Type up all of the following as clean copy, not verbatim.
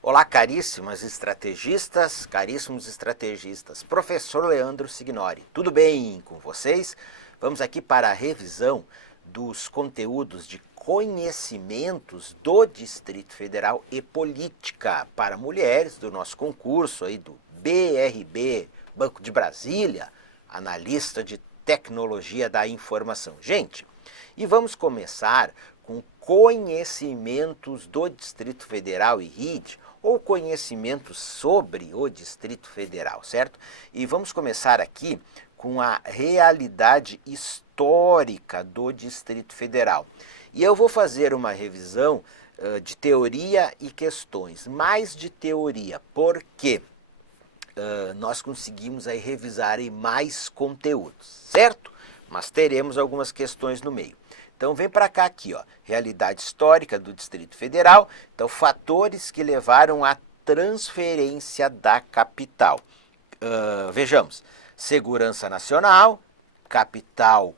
Olá, caríssimos estrategistas, professor Leandro Signori, tudo bem com vocês? Vamos aqui para a revisão dos conteúdos de conhecimentos do Distrito Federal e política para mulheres do nosso concurso aí do BRB, Banco de Brasília, analista de tecnologia da informação. Gente, e vamos começar com conhecimentos do Distrito Federal e RID, ou conhecimentos sobre o Distrito Federal, certo? E vamos começar aqui com a realidade histórica do Distrito Federal. E eu vou fazer uma revisão de teoria e questões, mais de teoria, porque nós conseguimos aí revisar aí mais conteúdos, certo? Mas teremos algumas questões no meio. Então vem para cá aqui, ó, realidade histórica do Distrito Federal, então fatores que levaram à transferência da capital. Vejamos, segurança nacional, capital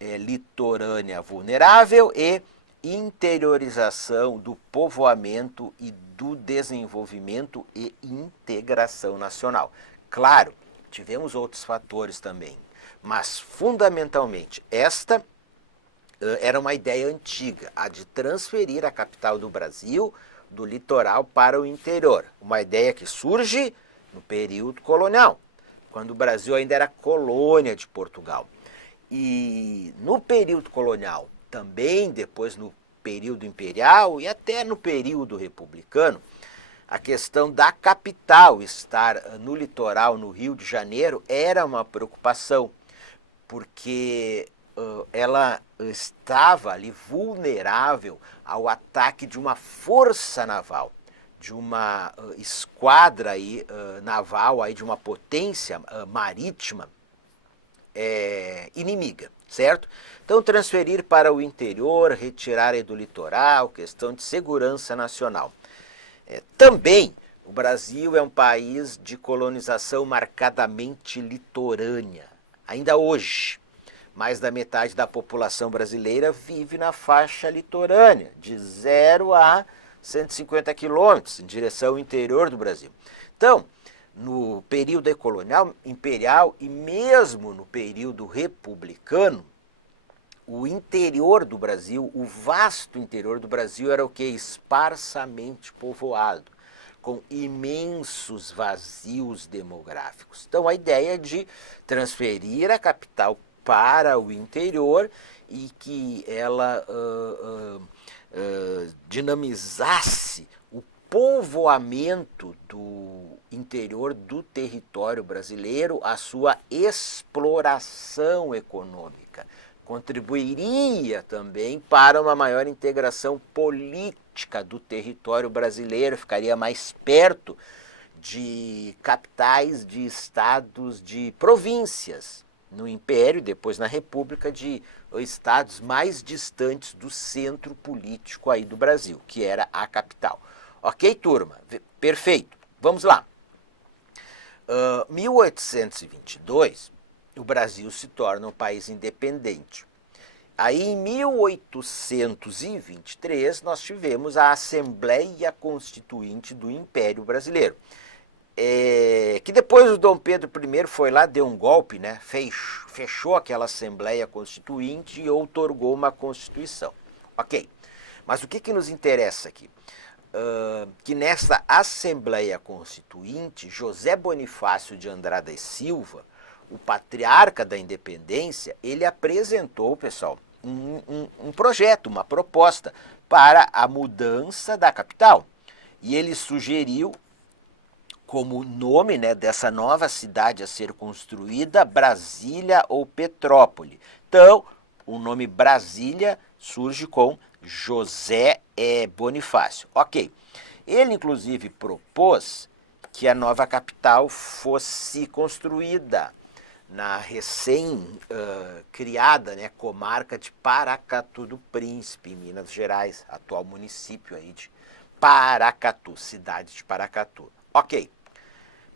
litorânea vulnerável e interiorização do povoamento e do desenvolvimento e integração nacional. Claro, tivemos outros fatores também, mas fundamentalmente esta era uma ideia antiga, a de transferir a capital do Brasil do litoral para o interior. Uma ideia que surge no período colonial, quando o Brasil ainda era colônia de Portugal. E no período colonial, também depois no período imperial e até no período republicano, a questão da capital estar no litoral, no Rio de Janeiro, era uma preocupação, porque ela estava ali vulnerável ao ataque de uma força naval, de uma esquadra aí, naval, aí, de uma potência marítima inimiga, certo? Então transferir para o interior, retirar aí do litoral, questão de segurança nacional. Também o Brasil é um país de colonização marcadamente litorânea, ainda hoje. Mais da metade da população brasileira vive na faixa litorânea, de 0 a 150 quilômetros, em direção ao interior do Brasil. Então, no período colonial, imperial e mesmo no período republicano, o interior do Brasil, o vasto interior do Brasil era o que? Esparsamente povoado, com imensos vazios demográficos. Então, a ideia de transferir a capital para o interior e que ela dinamizasse o povoamento do interior do território brasileiro, a sua exploração econômica. Contribuiria também para uma maior integração política do território brasileiro, ficaria mais perto de capitais de estados, de províncias, no Império, depois na República, de estados mais distantes do centro político aí do Brasil, que era a capital. Ok, turma? Perfeito. Vamos lá. 1822, o Brasil se torna um país independente. Aí, em 1823, nós tivemos a Assembleia Constituinte do Império Brasileiro. Que depois o Dom Pedro I foi lá, deu um golpe, né? Fechou aquela Assembleia Constituinte e outorgou uma Constituição. Ok, mas o que nos interessa aqui? Que nessa Assembleia Constituinte, José Bonifácio de Andrada e Silva, o patriarca da independência, ele apresentou, pessoal, um projeto, uma proposta para a mudança da capital. E ele sugeriu como nome, né, dessa nova cidade a ser construída, Brasília ou Petrópole. Então, o nome Brasília surge com José Bonifácio. Ok. Ele, inclusive, propôs que a nova capital fosse construída na recém-criada, né, comarca de Paracatu do Príncipe, em Minas Gerais, atual município aí de Paracatu, cidade de Paracatu. Ok.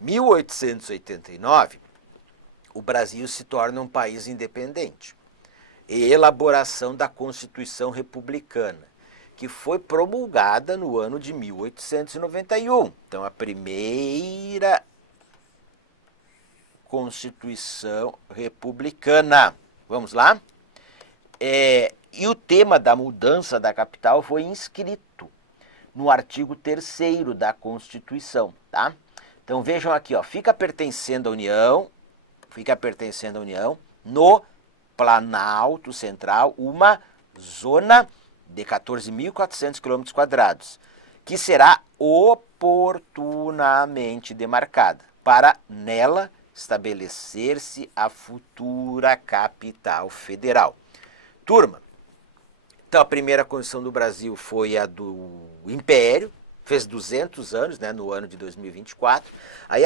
1889, o Brasil se torna um país independente. E elaboração da Constituição Republicana, que foi promulgada no ano de 1891. Então, a primeira Constituição republicana. Vamos lá? E o tema da mudança da capital foi inscrito no artigo 3º da Constituição, tá? Então vejam aqui, ó, fica pertencendo à União, no Planalto Central, uma zona de 14.400 km², que será oportunamente demarcada para nela estabelecer-se a futura capital federal. Turma, então a primeira Constituição do Brasil foi a do Império, fez 200 anos, né, no ano de 2024. Aí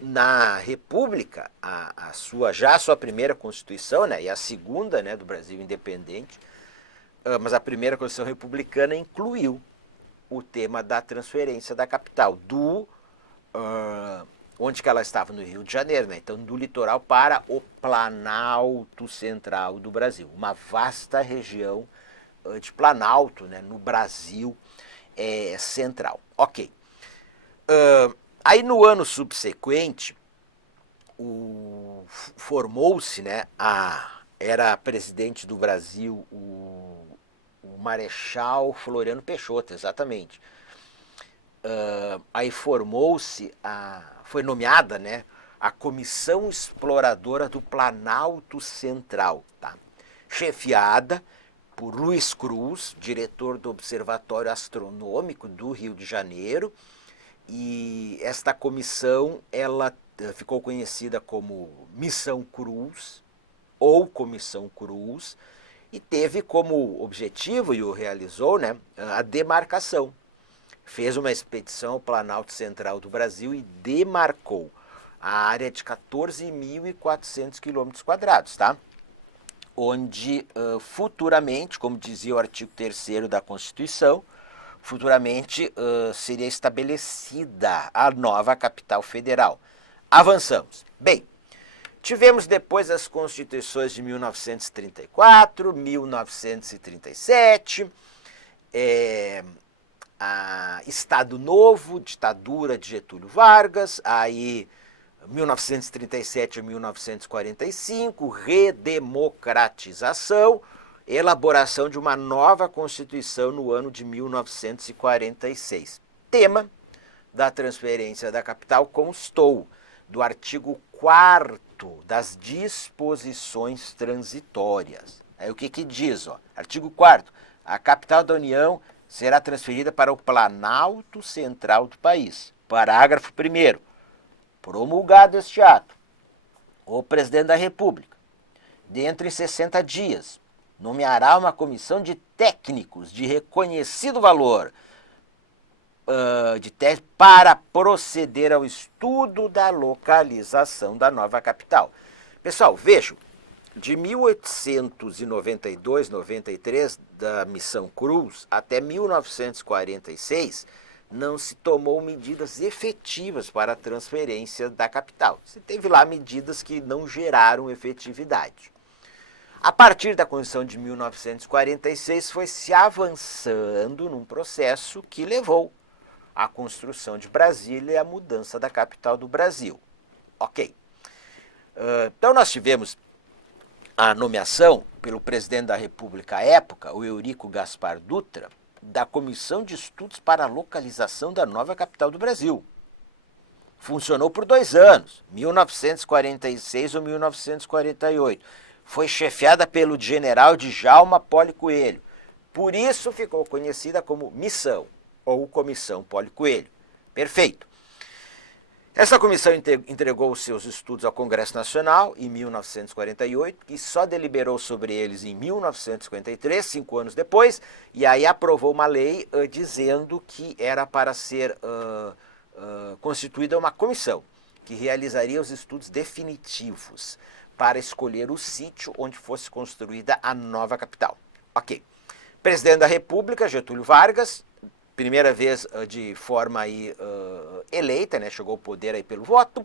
na República, a sua primeira Constituição, né, e a segunda, né, do Brasil independente, mas a primeira Constituição republicana incluiu o tema da transferência da capital onde que ela estava, no Rio de Janeiro, né? Então do litoral para o Planalto Central do Brasil, uma vasta região de Planalto, né, no Brasil central. Ok. Aí no ano subsequente, formou-se, né, era presidente do Brasil o Marechal Floriano Peixoto, exatamente. Aí foi nomeada, né, a Comissão Exploradora do Planalto Central, tá? Chefiada por Luiz Cruz, diretor do Observatório Astronômico do Rio de Janeiro, e esta comissão ela ficou conhecida como Missão Cruz ou Comissão Cruz e teve como objetivo, e o realizou, né, a demarcação. Fez uma expedição ao Planalto Central do Brasil e demarcou a área de 14.400 km², tá? Onde futuramente, como dizia o artigo 3º da Constituição, futuramente seria estabelecida a nova capital federal. Avançamos. Bem, tivemos depois as constituições de 1934, 1937, Estado Novo, ditadura de Getúlio Vargas, aí 1937 a 1945, redemocratização, elaboração de uma nova Constituição no ano de 1946. Tema da transferência da capital constou do artigo 4º das disposições transitórias. Aí o que diz? Ó? Artigo 4º. A capital da União será transferida para o Planalto Central do país. Parágrafo 1º. Promulgado este ato, o presidente da República, dentro de 60 dias, nomeará uma comissão de técnicos de reconhecido valor para proceder ao estudo da localização da nova capital. Pessoal, vejam, de 1892, 93, da Missão Cruz, até 1946, não se tomou medidas efetivas para a transferência da capital. Se teve lá medidas que não geraram efetividade. A partir da Constituição de 1946, foi se avançando num processo que levou à construção de Brasília e à mudança da capital do Brasil. Ok. Então nós tivemos a nomeação pelo presidente da República à época, o Eurico Gaspar Dutra, da Comissão de Estudos para a Localização da Nova Capital do Brasil. Funcionou por 2 anos, 1946 ou 1948. Foi chefiada pelo general Djalma Poli Coelho. Por isso ficou conhecida como Missão ou Comissão Poli Coelho. Perfeito. Essa comissão entregou os seus estudos ao Congresso Nacional em 1948 e só deliberou sobre eles em 1953, 5 anos depois, e aí aprovou uma lei dizendo que era para ser constituída uma comissão que realizaria os estudos definitivos para escolher o sítio onde fosse construída a nova capital. Ok. Presidente da República, Getúlio Vargas, primeira vez de forma aí, eleita, né, chegou ao poder aí pelo voto.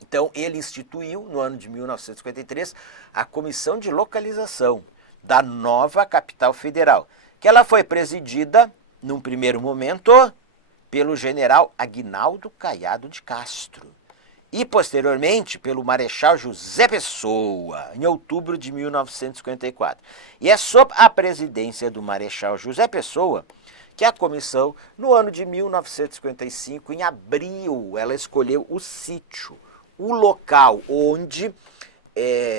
Então ele instituiu, no ano de 1953, a Comissão de Localização da nova capital federal, que ela foi presidida, num primeiro momento, pelo general Aguinaldo Caiado de Castro e, posteriormente, pelo Marechal José Pessoa, em outubro de 1954. E é sob a presidência do Marechal José Pessoa que a comissão, no ano de 1955, em abril, ela escolheu o sítio, o local onde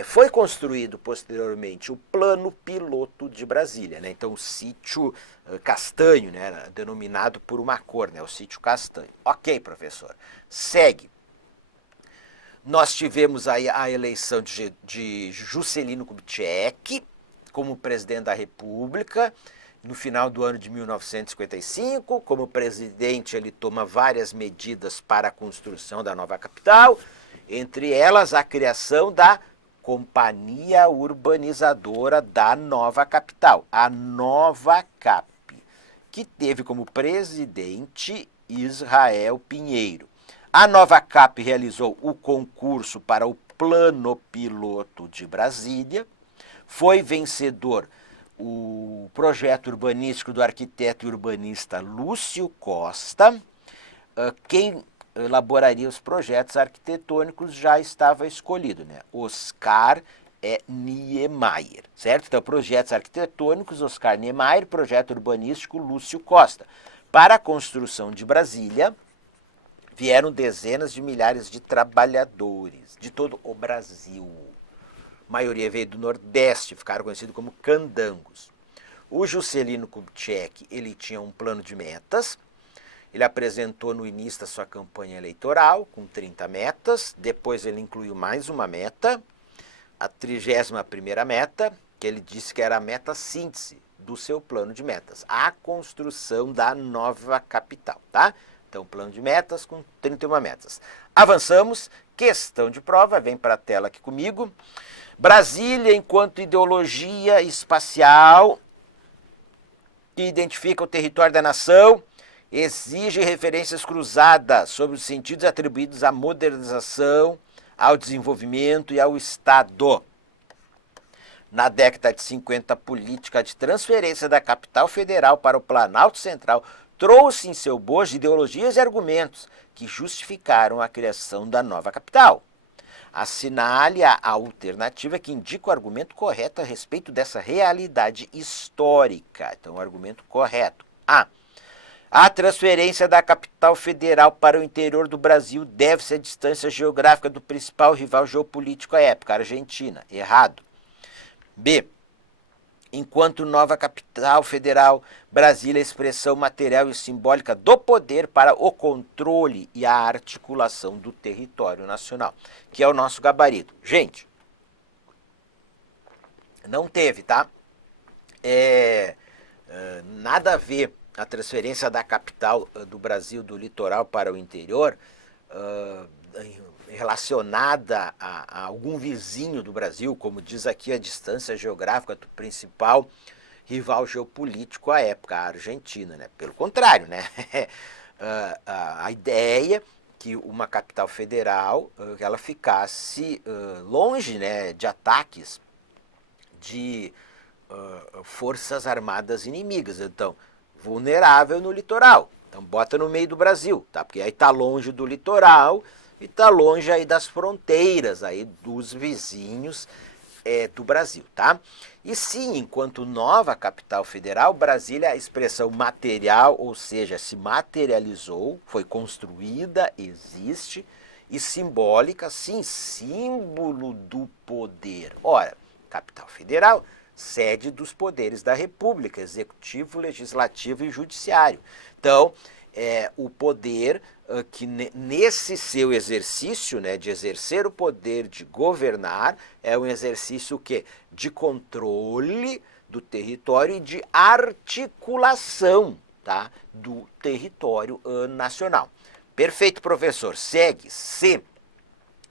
foi construído posteriormente o Plano Piloto de Brasília, né? Então o sítio Castanho, né, denominado por uma cor, né, o sítio Castanho. Ok, professor. Segue. Nós tivemos aí a eleição de Juscelino Kubitschek como presidente da República no final do ano de 1955. Como presidente, ele toma várias medidas para a construção da nova capital, entre elas a criação da Companhia Urbanizadora da Nova Capital, a Nova Cap, que teve como presidente Israel Pinheiro. A Nova Cap realizou o concurso para o Plano Piloto de Brasília, foi vencedor o projeto urbanístico do arquiteto e urbanista Lúcio Costa. Quem elaboraria os projetos arquitetônicos já estava escolhido, né? Oscar Niemeyer, certo? Então, projetos arquitetônicos, Oscar Niemeyer, projeto urbanístico, Lúcio Costa. Para a construção de Brasília, vieram dezenas de milhares de trabalhadores de todo o Brasil. A maioria veio do Nordeste, ficaram conhecidos como candangos. O Juscelino Kubitschek, ele tinha um plano de metas. Ele apresentou no início da sua campanha eleitoral, com 30 metas. Depois ele incluiu mais uma meta, a 31ª meta, que ele disse que era a meta síntese do seu plano de metas, a construção da nova capital, tá? Então, plano de metas com 31 metas. Avançamos, questão de prova, vem para a tela aqui comigo. Brasília, enquanto ideologia espacial que identifica o território da nação, exige referências cruzadas sobre os sentidos atribuídos à modernização, ao desenvolvimento e ao Estado. Na década de 50, a política de transferência da capital federal para o Planalto Central trouxe em seu bojo ideologias e argumentos que justificaram a criação da nova capital. Assinale a alternativa que indica o argumento correto a respeito dessa realidade histórica. Então, o argumento correto. A transferência da capital federal para o interior do Brasil deve-se à distância geográfica do principal rival geopolítico à época, a Argentina. Errado. B. Enquanto nova capital federal, Brasília é a expressão material e simbólica do poder para o controle e a articulação do território nacional, que é o nosso gabarito. Gente, não teve, tá? Nada a ver a transferência da capital do Brasil do litoral para o interior relacionada a algum vizinho do Brasil, como diz aqui a distância geográfica do principal rival geopolítico à época, a Argentina, né? Pelo contrário, né? A ideia que uma capital federal ela ficasse longe, né, de ataques de forças armadas inimigas. Então, vulnerável no litoral. Então, bota no meio do Brasil, tá? Porque aí tá longe do litoral e tá longe aí das fronteiras aí dos vizinhos do Brasil, tá? E sim, enquanto nova capital federal, Brasília é a expressão material, ou seja, se materializou, foi construída, existe, e simbólica, sim, símbolo do poder. Ora, capital federal, sede dos poderes da República, executivo, legislativo e judiciário. Então, o poder que nesse seu exercício, né, de exercer o poder de governar, é um exercício que de controle do território e de articulação, tá, do território nacional. Perfeito, professor. Segue-se.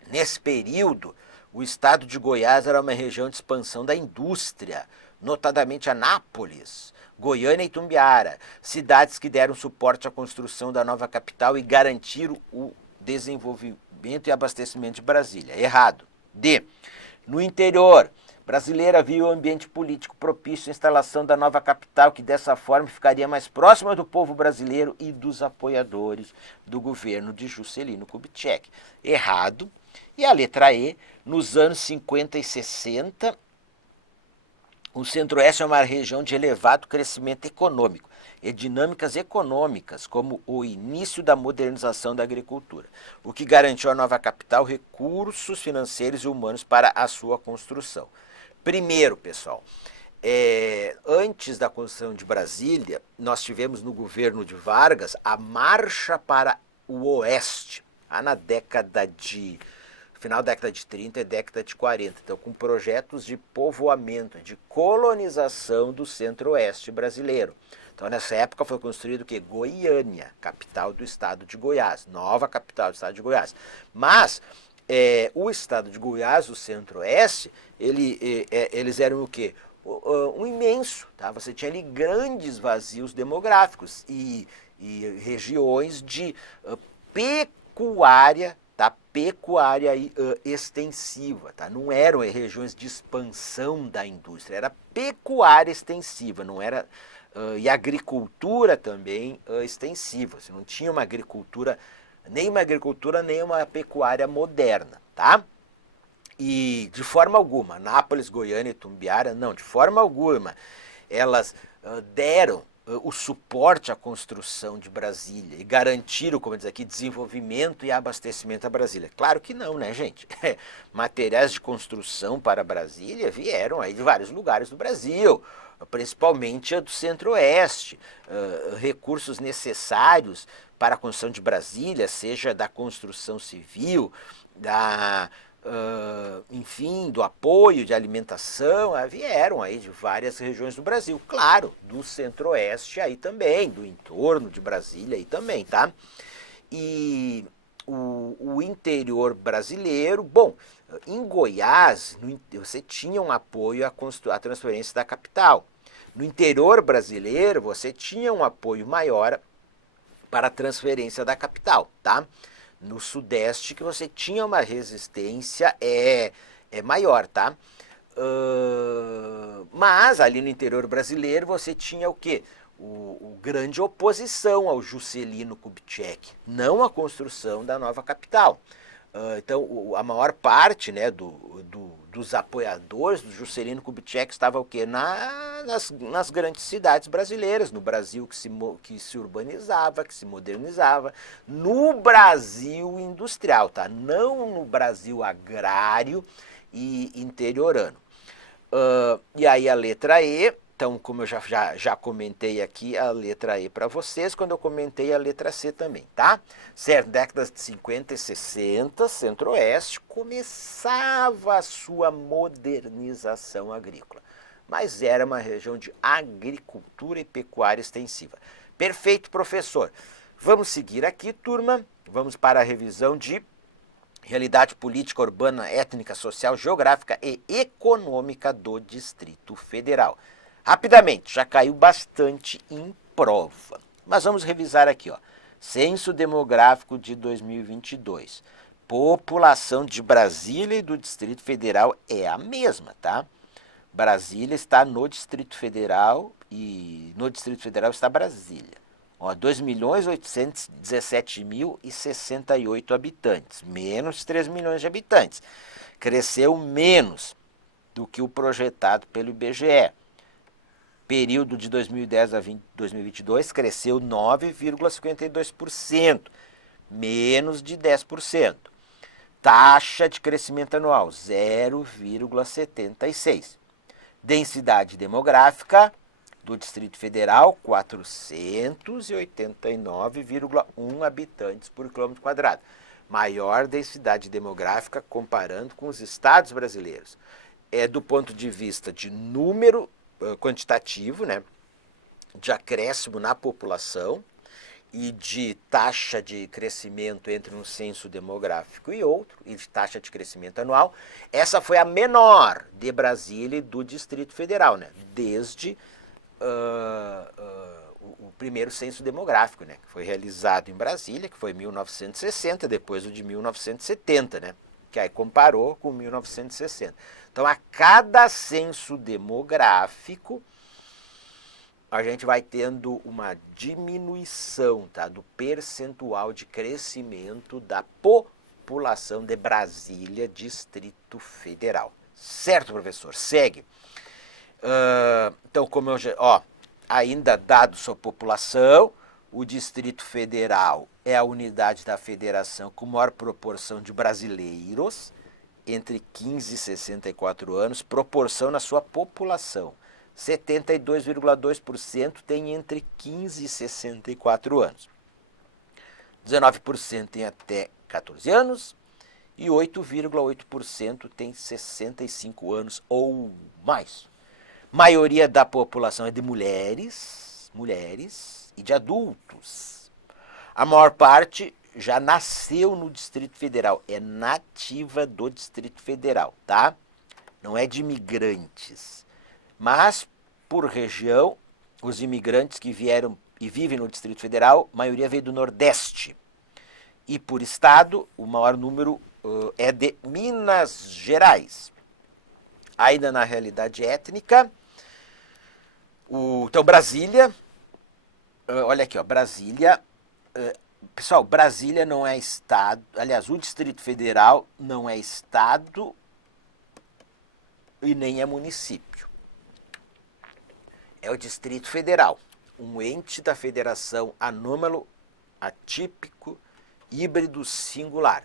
Nesse período, o estado de Goiás era uma região de expansão da indústria, notadamente Anápolis, Goiânia e Itumbiara, cidades que deram suporte à construção da nova capital e garantiram o desenvolvimento e abastecimento de Brasília. Errado. D. No interior, brasileira viu o ambiente político propício à instalação da nova capital, que dessa forma ficaria mais próxima do povo brasileiro e dos apoiadores do governo de Juscelino Kubitschek. Errado. E a letra E, nos anos 50 e 60, o Centro-Oeste é uma região de elevado crescimento econômico e dinâmicas econômicas, como o início da modernização da agricultura, o que garantiu à nova capital recursos financeiros e humanos para a sua construção. Primeiro, pessoal, antes da construção de Brasília, nós tivemos no governo de Vargas a marcha para o Oeste, na década de final da década de 30 e década de 40, então com projetos de povoamento, de colonização do centro-oeste brasileiro. Então nessa época foi construído o que? Goiânia, capital do estado de Goiás, nova capital do estado de Goiás. Mas o estado de Goiás, o centro-oeste, eles eram o quê? Um imenso, tá? Você tinha ali grandes vazios demográficos e regiões de pecuária, tá? Pecuária extensiva, tá? Não eram regiões de expansão da indústria, era pecuária extensiva, não era e agricultura também extensiva. Você não tinha uma agricultura nem uma pecuária moderna, tá? E de forma alguma, Nápoles, Goiânia e Tumbiara, não, de forma alguma, elas deram o suporte à construção de Brasília e garantiram, como diz aqui, desenvolvimento e abastecimento a Brasília. Claro que não, né, gente? Materiais de construção para Brasília vieram aí de vários lugares do Brasil, principalmente do Centro-Oeste, recursos necessários para a construção de Brasília, seja da construção civil, enfim, do apoio de alimentação, vieram aí de várias regiões do Brasil. Claro, do Centro-Oeste aí também, do entorno de Brasília aí também, tá? E o interior brasileiro, bom, em Goiás, você tinha um apoio à transferência da capital. No interior brasileiro, você tinha um apoio maior para a transferência da capital, tá? No Sudeste, que você tinha uma resistência maior, tá? Mas ali no interior brasileiro você tinha o quê? O grande oposição ao Juscelino Kubitschek, não a construção da nova capital. Então, a maior parte, né, dos apoiadores do Juscelino Kubitschek estava o quê? Nas grandes cidades brasileiras, no Brasil que se urbanizava, que se modernizava, no Brasil industrial, tá? Não no Brasil agrário e interiorano. E aí a letra E, então como eu já comentei aqui a letra E para vocês, quando eu comentei a letra C também, tá? Certo, décadas de 50 e 60, Centro-Oeste começava a sua modernização agrícola, mas era uma região de agricultura e pecuária extensiva. Perfeito, professor. Vamos seguir aqui, turma, vamos para a revisão de realidade política, urbana, étnica, social, geográfica e econômica do Distrito Federal. Rapidamente, já caiu bastante em prova, mas vamos revisar aqui, ó. Censo demográfico de 2022. População de Brasília e do Distrito Federal é a mesma, tá? Brasília está no Distrito Federal e no Distrito Federal está Brasília. 2.817.068 habitantes, menos 3 milhões de habitantes. Cresceu menos do que o projetado pelo IBGE. Período de 2010 a 2022 cresceu 9,52%, menos de 10%. Taxa de crescimento anual 0,76%. Densidade demográfica do Distrito Federal, 489,1 habitantes por quilômetro quadrado. Maior densidade demográfica comparando com os estados brasileiros. Do ponto de vista de número quantitativo, né, de acréscimo na população e de taxa de crescimento entre um censo demográfico e outro, e de taxa de crescimento anual, essa foi a menor de Brasília e do Distrito Federal, né, desde o primeiro censo demográfico, né, que foi realizado em Brasília, que foi em 1960, depois o de 1970, né, que aí comparou com 1960. Então, a cada censo demográfico, a gente vai tendo uma diminuição, tá, do percentual de crescimento da população de Brasília, Distrito Federal. Certo, professor? Segue. Então, como eu já... ainda dado sua população, o Distrito Federal é a unidade da federação com maior proporção de brasileiros entre 15 e 64 anos, proporção na sua população. 72,2% tem entre 15 e 64 anos. 19% tem até 14 anos e 8,8% tem 65 anos ou mais. Maioria da população é de mulheres e de adultos. A maior parte já nasceu no Distrito Federal, é nativa do Distrito Federal, tá? Não é de imigrantes. Mas, por região, os imigrantes que vieram e vivem no Distrito Federal, a maioria veio do Nordeste. E por estado, o maior número é de Minas Gerais. Ainda na realidade étnica, então Brasília, olha aqui, Brasília, pessoal, Brasília não é estado, aliás, o Distrito Federal não é estado e nem é município. É o Distrito Federal, um ente da federação anômalo, atípico, híbrido, singular.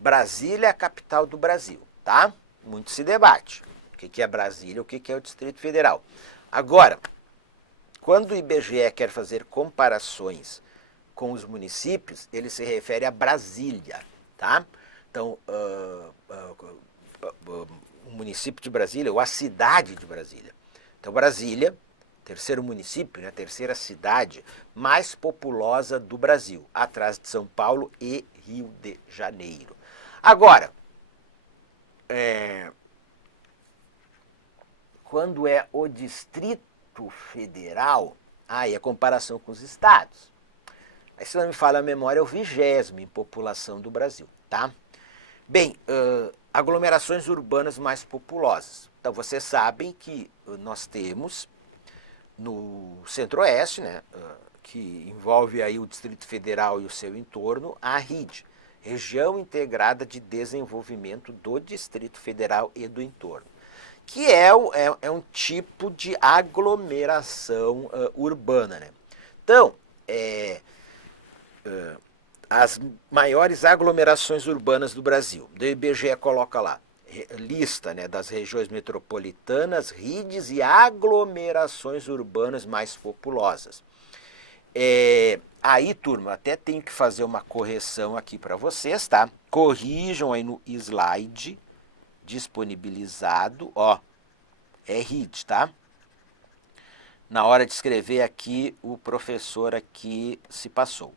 Brasília é a capital do Brasil, tá? Muito se debate. O que é Brasília, o que é o Distrito Federal. Agora, quando o IBGE quer fazer comparações com os municípios, ele se refere a Brasília, tá? Então, o município de Brasília, ou a cidade de Brasília. Então, Brasília, terceiro município, né, terceira cidade mais populosa do Brasil, atrás de São Paulo e Rio de Janeiro. Agora, quando é o Distrito Federal, aí a comparação com os estados. Aí, se não me falha a memória, é o 20º em população do Brasil, tá? Bem, aglomerações urbanas mais populosas. Então, vocês sabem que nós temos no Centro-Oeste, né, que envolve aí o Distrito Federal e o seu entorno, a RID, Região Integrada de Desenvolvimento do Distrito Federal e do entorno, que é um tipo de aglomeração urbana, né? Então, as maiores aglomerações urbanas do Brasil, do IBGE coloca lá, lista, né, das regiões metropolitanas, RIDs e aglomerações urbanas mais populosas. Aí, turma, até tenho que fazer uma correção aqui para vocês, tá? Corrijam aí no slide disponibilizado, é RID, tá? Na hora de escrever aqui, o professor aqui se passou,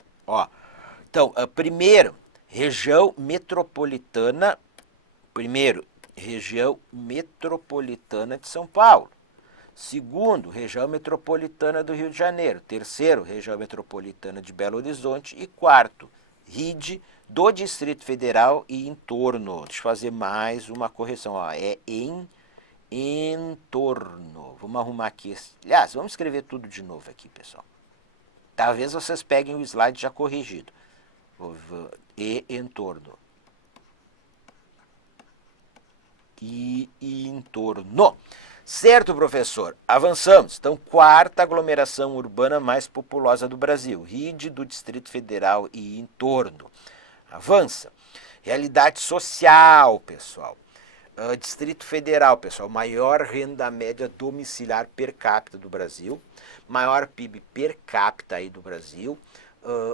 Então, primeiro, região metropolitana de São Paulo. Segundo, região metropolitana do Rio de Janeiro. Terceiro, região metropolitana de Belo Horizonte. E quarto, RID do Distrito Federal e entorno. Deixa eu fazer mais uma correção. É em entorno. Vamos arrumar aqui. Aliás, vamos escrever tudo de novo aqui, pessoal. Talvez vocês peguem o slide já corrigido. E entorno. E entorno. Certo, professor? Avançamos. Então, quarta aglomeração urbana mais populosa do Brasil. RID do Distrito Federal e entorno. Avança. Realidade social, pessoal. Distrito Federal, pessoal, maior renda média domiciliar per capita do Brasil, maior PIB per capita aí do Brasil,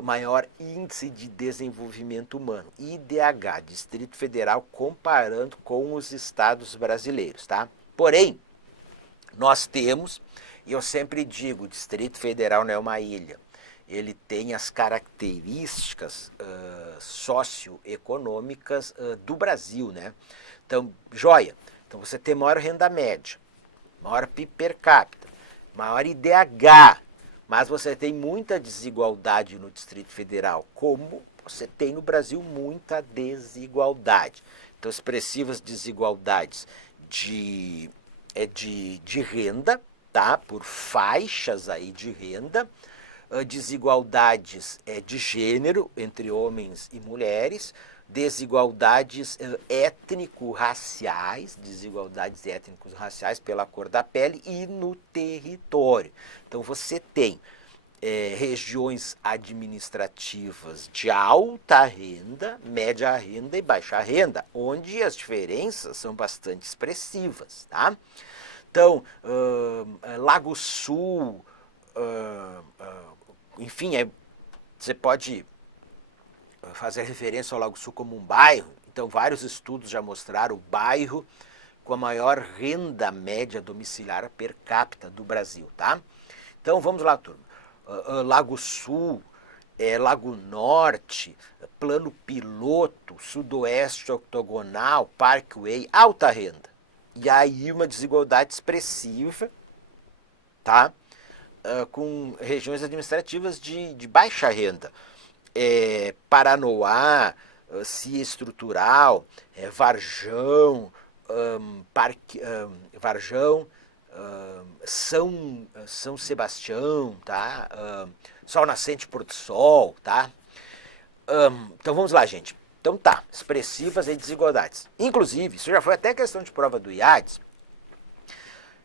maior índice de desenvolvimento humano, IDH, Distrito Federal, comparando com os estados brasileiros, tá? Porém, nós temos, e eu sempre digo, o Distrito Federal não é uma ilha, ele tem as características socioeconômicas do Brasil, né? Então, joia. Então, você tem maior renda média, maior PIB per capita, maior IDH, mas você tem muita desigualdade no Distrito Federal, como você tem no Brasil muita desigualdade. Então, expressivas desigualdades de renda, tá? Por faixas aí de renda, desigualdades de gênero entre homens e mulheres, desigualdades étnico-raciais pela cor da pele e no território. Então você tem regiões administrativas de alta renda, média renda e baixa renda, onde as diferenças são bastante expressivas, tá? Então, Lago Sul, enfim, você pode fazer referência ao Lago Sul como um bairro. Então, vários estudos já mostraram o bairro com a maior renda média domiciliar per capita do Brasil, tá? Então, vamos lá, turma. Lago Sul, Lago Norte, Plano Piloto, Sudoeste Octogonal, Parkway, alta renda. E aí uma desigualdade expressiva, tá? Com regiões administrativas de baixa renda. Paranoá, Cia Estrutural, Varjão, Varjão, São Sebastião, tá? Sol Nascente, Porto Sol, tá? Então vamos lá, gente. Então tá, expressivas e desigualdades. Inclusive, isso já foi até questão de prova do IADES,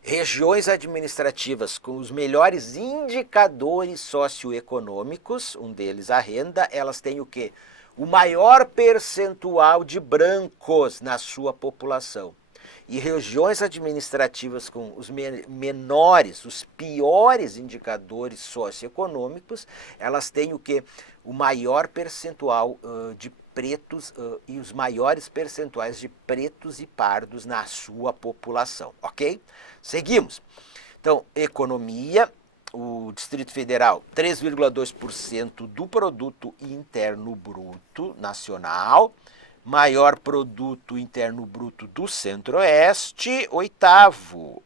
regiões administrativas com os melhores indicadores socioeconômicos, um deles a renda, elas têm o quê? O maior percentual de brancos na sua população. E regiões administrativas com os menores, os piores indicadores socioeconômicos, elas têm o quê? O maior percentual de pretos e os maiores percentuais de pretos e pardos na sua população, ok? Seguimos. Então, economia, o Distrito Federal, 3,2% do produto interno bruto nacional, maior produto interno bruto do Centro-Oeste, oitavo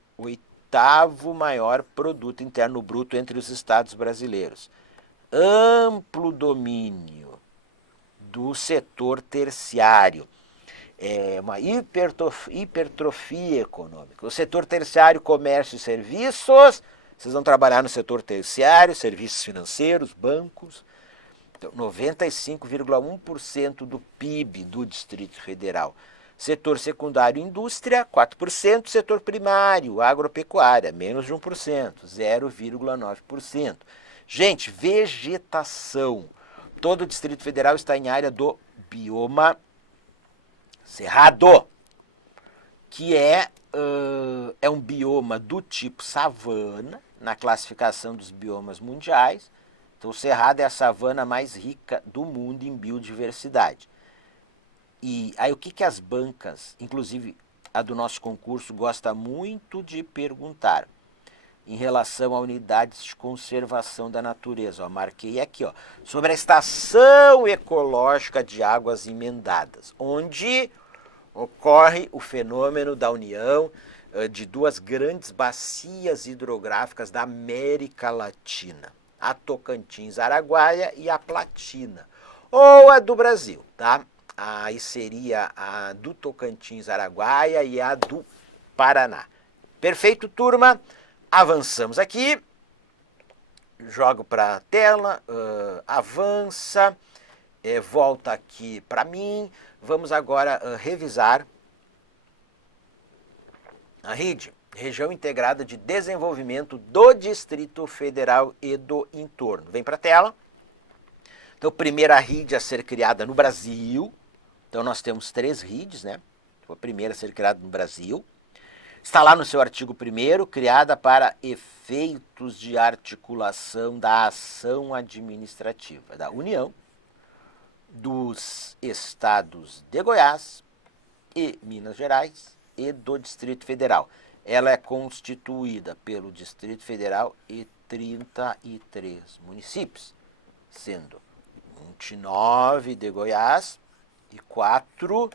maior produto interno bruto entre os estados brasileiros. Amplo domínio do setor terciário. Uma hipertrofia econômica. O setor terciário, comércio e serviços, vocês vão trabalhar no setor terciário, serviços financeiros, bancos. Então, 95,1% do PIB do Distrito Federal. Setor secundário, indústria, 4%. Setor primário, agropecuária, menos de 1%, 0,9%. Gente, vegetação. Todo o Distrito Federal está em área do bioma cerrado, que é um bioma do tipo savana, na classificação dos biomas mundiais. Então, o cerrado é a savana mais rica do mundo em biodiversidade. E aí, o que as bancas, inclusive a do nosso concurso, gosta muito de perguntar em relação a unidades de conservação da natureza? Marquei aqui, sobre a Estação Ecológica de Águas Emendadas, onde ocorre o fenômeno da união de duas grandes bacias hidrográficas da América Latina, a Tocantins-Araguaia e a Platina, ou a do Brasil, tá? Aí seria a do Tocantins-Araguaia e a do Paraná. Perfeito, turma? Avançamos aqui, jogo para a tela, avança, volta aqui para mim. Vamos agora revisar a RID, Região Integrada de Desenvolvimento do Distrito Federal e do entorno. Vem para a tela. Então, primeira RID a ser criada no Brasil. Então, nós temos 3 RIDs, né? A primeira a ser criada no Brasil. Está lá no seu artigo 1º, criada para efeitos de articulação da ação administrativa da União, dos estados de Goiás e Minas Gerais e do Distrito Federal. Ela é constituída pelo Distrito Federal e 33 municípios, sendo 29 de Goiás e 4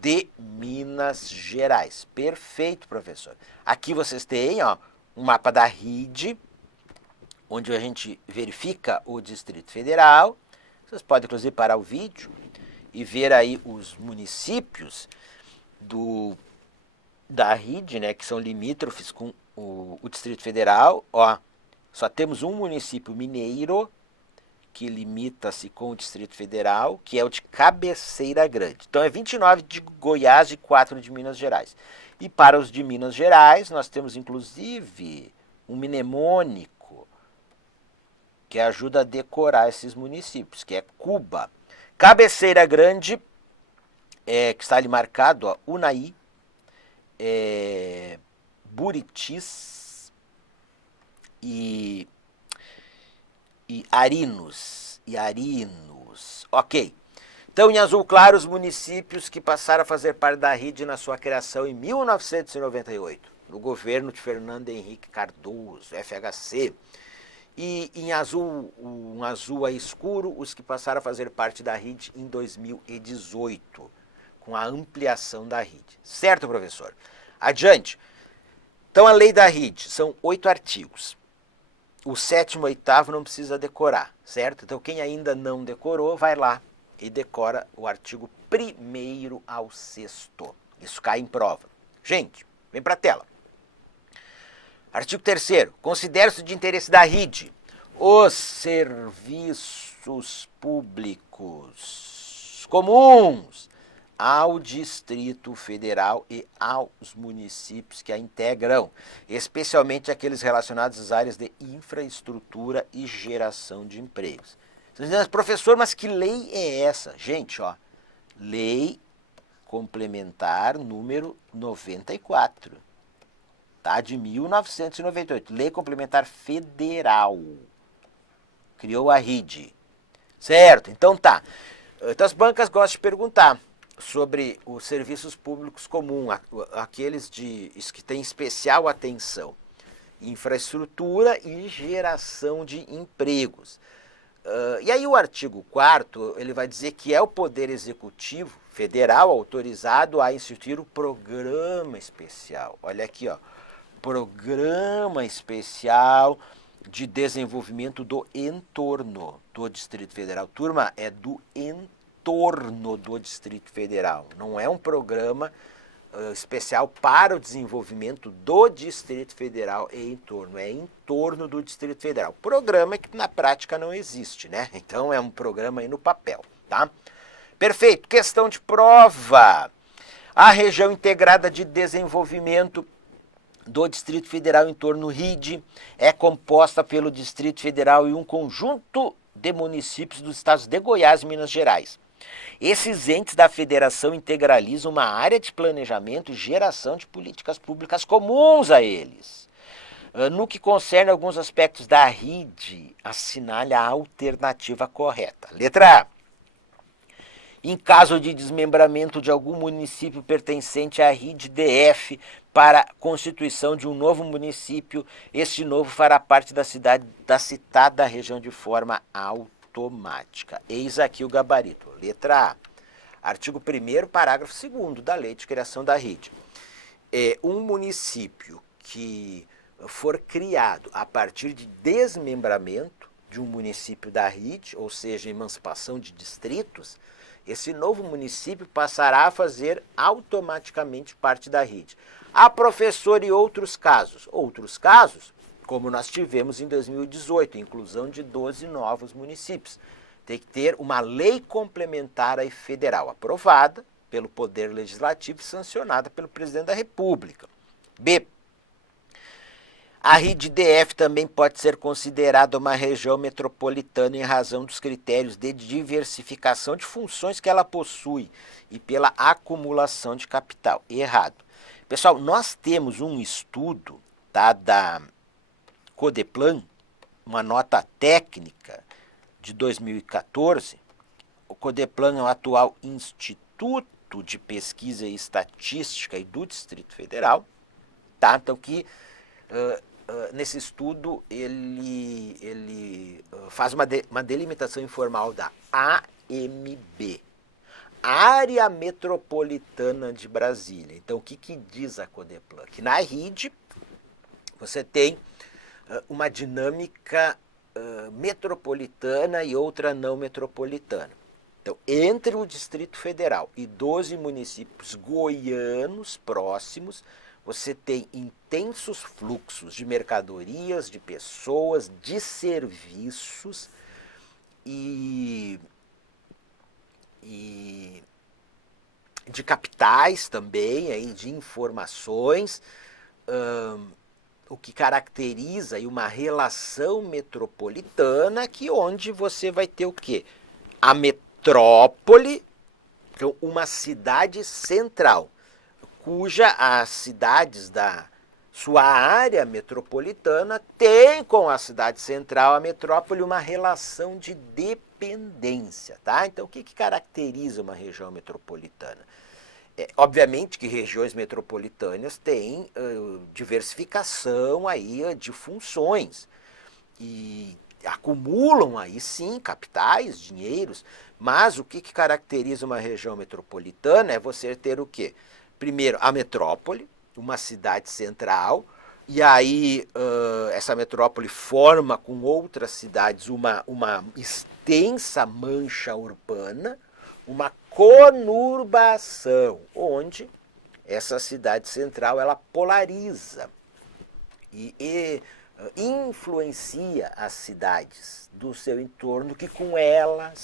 de Minas Gerais. Perfeito, professor. Aqui vocês têm um mapa da RID, onde a gente verifica o Distrito Federal. Vocês podem, inclusive, parar o vídeo e ver aí os municípios da RID, né, que são limítrofes com o Distrito Federal. Ó, só temos um município mineiro que limita-se com o Distrito Federal, que é o de Cabeceira Grande. Então é 29 de Goiás e 4 de Minas Gerais. E para os de Minas Gerais, nós temos inclusive um mnemônico que ajuda a decorar esses municípios, que é Cuba. Cabeceira Grande, que está ali marcado, ó, Unai, Buritis e Arinos. Ok. Então, em azul claro, os municípios que passaram a fazer parte da RID na sua criação em 1998, no governo de Fernando Henrique Cardoso, FHC. E em azul, um azul aí escuro, os que passaram a fazer parte da RID em 2018, com a ampliação da RID. Certo, professor? Adiante. Então, a lei da RID são 8 artigos. O 7º e 8º não precisa decorar, certo? Então, quem ainda não decorou, vai lá e decora o artigo 1º ao 6º. Isso cai em prova. Gente, vem para a tela. Artigo 3º. Considera-se de interesse da RID os serviços públicos comuns ao Distrito Federal e aos municípios que a integram, especialmente aqueles relacionados às áreas de infraestrutura e geração de empregos. Você diz, professor, mas que lei é essa? Gente, ó, Lei Complementar número 94, tá? De 1998, Lei Complementar Federal. Criou a RID. Certo? Então tá. Então as bancas gostam de perguntar sobre os serviços públicos comuns, aqueles que têm especial atenção, infraestrutura e geração de empregos. E aí o artigo 4º, ele vai dizer que é o Poder Executivo Federal autorizado a instituir o Programa Especial. Olha aqui, ó, Programa Especial de Desenvolvimento do Entorno do Distrito Federal. Turma, é do entorno do Distrito Federal. Não é um programa especial para o desenvolvimento do Distrito Federal e entorno. É em torno do Distrito Federal. Programa que na prática não existe, né? Então é um programa aí no papel, tá? Perfeito. Questão de prova. A região integrada de desenvolvimento do Distrito Federal em torno RID é composta pelo Distrito Federal e um conjunto de municípios dos estados de Goiás e Minas Gerais. Esses entes da federação integralizam uma área de planejamento e geração de políticas públicas comuns a eles. No que concerne alguns aspectos da RID, assinale a alternativa correta. Letra A. Em caso de desmembramento de algum município pertencente à RID-DF para a constituição de um novo município, este novo fará parte da citada região de forma automática. Eis aqui o gabarito. Letra A. Artigo 1º, parágrafo 2º da Lei de Criação da RID. Um município que for criado a partir de desmembramento de um município da RID, ou seja, emancipação de distritos, esse novo município passará a fazer automaticamente parte da RID. Professor, e outros casos? Outros casos, como nós tivemos em 2018, inclusão de 12 novos municípios. Tem que ter uma lei complementar aí federal, aprovada pelo Poder Legislativo e sancionada pelo Presidente da República. B. A RID-DF também pode ser considerada uma região metropolitana em razão dos critérios de diversificação de funções que ela possui e pela acumulação de capital. Errado. Pessoal, nós temos um estudo, tá, da Codeplan, uma nota técnica de 2014. O Codeplan é o atual Instituto de Pesquisa e Estatística e do Distrito Federal, tá? Então que nesse estudo ele faz uma delimitação informal da AMB, Área Metropolitana de Brasília. Então, o que diz a Codeplan? Que na RID você tem uma dinâmica metropolitana e outra não metropolitana. Então, entre o Distrito Federal e 12 municípios goianos próximos, você tem intensos fluxos de mercadorias, de pessoas, de serviços e de capitais também, aí, de informações, o que caracteriza aí uma relação metropolitana que onde você vai ter o quê? A metrópole, então uma cidade central, cuja as cidades da sua área metropolitana têm com a cidade central, a metrópole, uma relação de dependência, tá? Então, o que caracteriza uma região metropolitana? Obviamente que regiões metropolitanas têm diversificação aí de funções e acumulam aí sim capitais, dinheiros, mas o que caracteriza uma região metropolitana é você ter o quê? Primeiro, a metrópole, uma cidade central, e aí essa metrópole forma com outras cidades uma extensa mancha urbana, uma conurbação, onde essa cidade central ela polariza e influencia as cidades do seu entorno, que com ela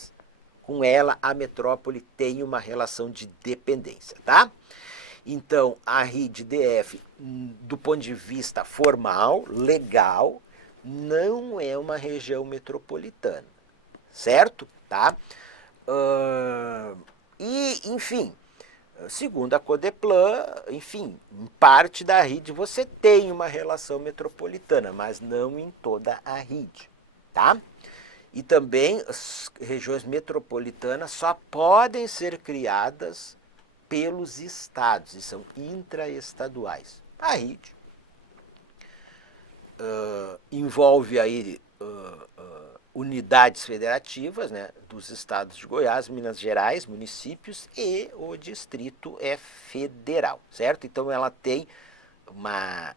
a metrópole tem uma relação de dependência, tá? Então, a RID-DF, do ponto de vista formal, legal, não é uma região metropolitana, certo? Tá? Enfim, segundo a Codeplan, enfim, em parte da RID você tem uma relação metropolitana, mas não em toda a RID, tá? E também as regiões metropolitanas só podem ser criadas pelos estados, e são intraestaduais. A RID envolve aí unidades federativas, né, dos estados de Goiás, Minas Gerais, municípios, e o distrito é federal, certo? Então ela tem uma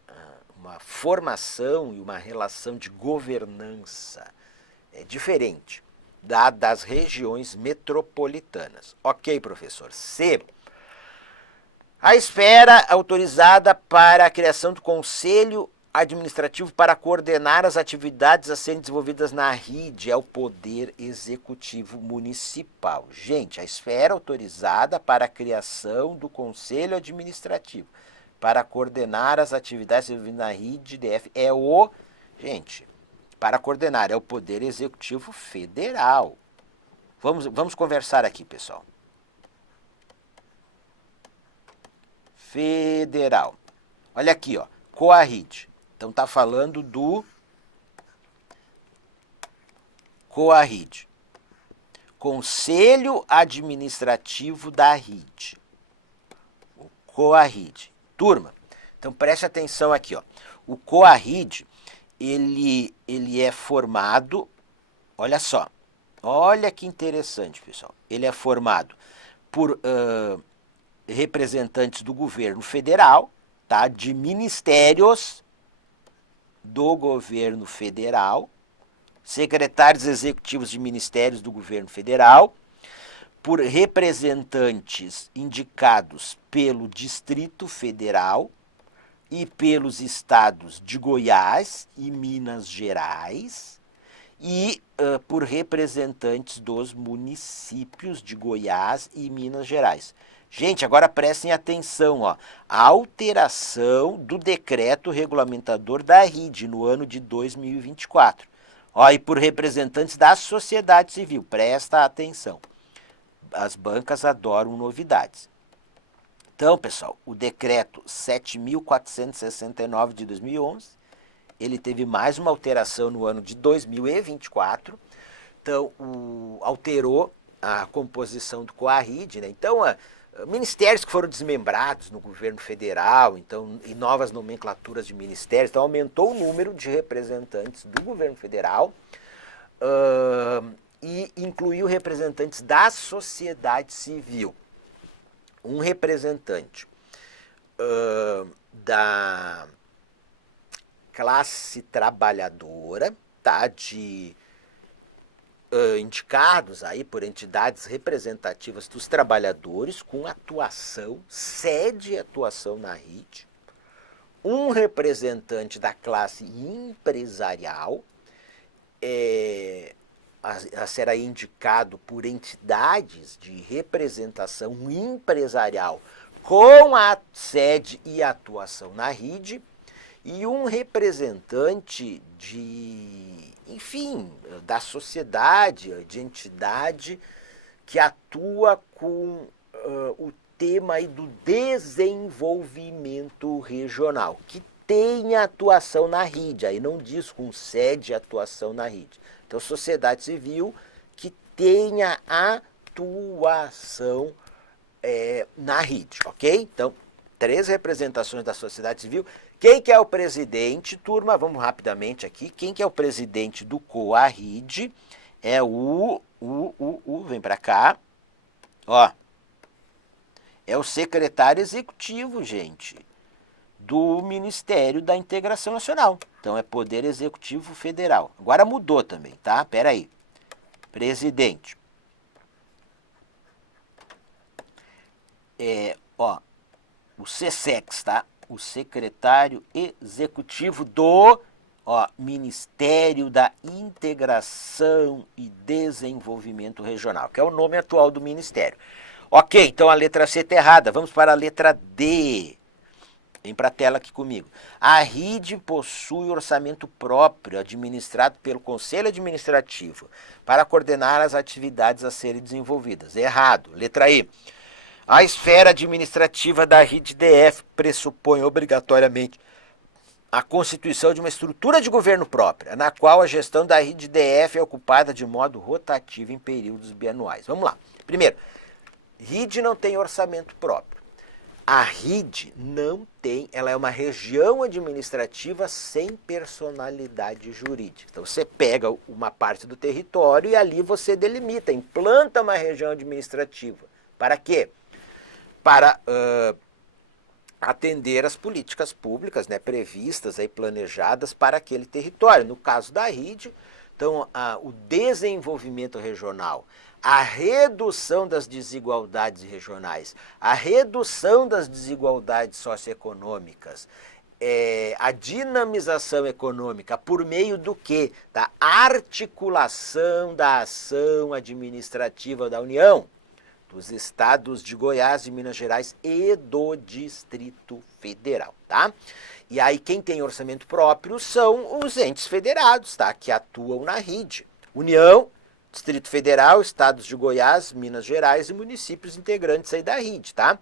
formação e uma relação de governança diferente das regiões metropolitanas. Ok, professor? C. A esfera autorizada para a criação do Conselho Administrativo para coordenar as atividades a serem desenvolvidas na RID é o Poder Executivo Municipal. Gente, a esfera autorizada para a criação do Conselho Administrativo para coordenar as atividades desenvolvidas na RID-DF é o... Gente, para coordenar é o Poder Executivo Federal. Vamos conversar aqui, pessoal. Federal. Olha aqui, ó, COARRID. Então está falando do COARRID, Conselho Administrativo da RID. O COARRID. Turma, então preste atenção aqui, ó. O COARRID, ele é formado, olha só, olha que interessante, pessoal. Ele é formado por representantes do governo federal, tá? De ministérios do governo federal, secretários executivos de ministérios do governo federal, por representantes indicados pelo Distrito Federal e pelos estados de Goiás e Minas Gerais e por representantes dos municípios de Goiás e Minas Gerais. Gente, agora prestem atenção, ó, a alteração do decreto regulamentador da RID no ano de 2024. Ó, e por representantes da sociedade civil, presta atenção. As bancas adoram novidades. Então, pessoal, o decreto 7.469 de 2011, ele teve mais uma alteração no ano de 2024. Então, alterou a composição do COARRID, né? Então, ministérios que foram desmembrados no governo federal, então, e novas nomenclaturas de ministérios, então aumentou o número de representantes do governo federal e incluiu representantes da sociedade civil. Um representante da classe trabalhadora, tá, indicados aí por entidades representativas dos trabalhadores com sede e atuação na RID, um representante da classe empresarial, será indicado por entidades de representação empresarial com a sede e atuação na RID, e um representante da sociedade, de entidade que atua com o tema aí do desenvolvimento regional, que tenha atuação na RID, aí não diz com sede e atuação na RID. Então, sociedade civil que tenha atuação na RID, ok? Então, 3 representações da sociedade civil. Quem que é o presidente, turma? Vamos rapidamente aqui. Quem que é o presidente do COA-RID? É vem para cá, ó. É o secretário executivo, gente, do Ministério da Integração Nacional. Então, é Poder Executivo Federal. Agora mudou também, tá? Pera aí. Presidente. O SESEX, tá? O secretário executivo do Ministério da Integração e Desenvolvimento Regional, que é o nome atual do ministério. Ok, então a letra C está errada. Vamos para a letra D. Vem para a tela aqui comigo. A RID possui orçamento próprio administrado pelo Conselho Administrativo para coordenar as atividades a serem desenvolvidas. Errado. Letra E. A esfera administrativa da RID-DF pressupõe obrigatoriamente a constituição de uma estrutura de governo própria, na qual a gestão da RID-DF é ocupada de modo rotativo em períodos bianuais. Vamos lá. Primeiro, RID não tem orçamento próprio. A RID não tem, ela é uma região administrativa sem personalidade jurídica. Então você pega uma parte do território e ali você delimita, implanta uma região administrativa. Para quê? Para atender as políticas públicas, né, previstas, aí, planejadas para aquele território. No caso da RID, então, o desenvolvimento regional, a redução das desigualdades regionais, a redução das desigualdades socioeconômicas, a dinamização econômica por meio do quê? Da articulação da ação administrativa da União, dos estados de Goiás, de Minas Gerais e do Distrito Federal, tá? E aí quem tem orçamento próprio são os entes federados, tá? Que atuam na RID. União, Distrito Federal, estados de Goiás, Minas Gerais e municípios integrantes aí da RID, tá?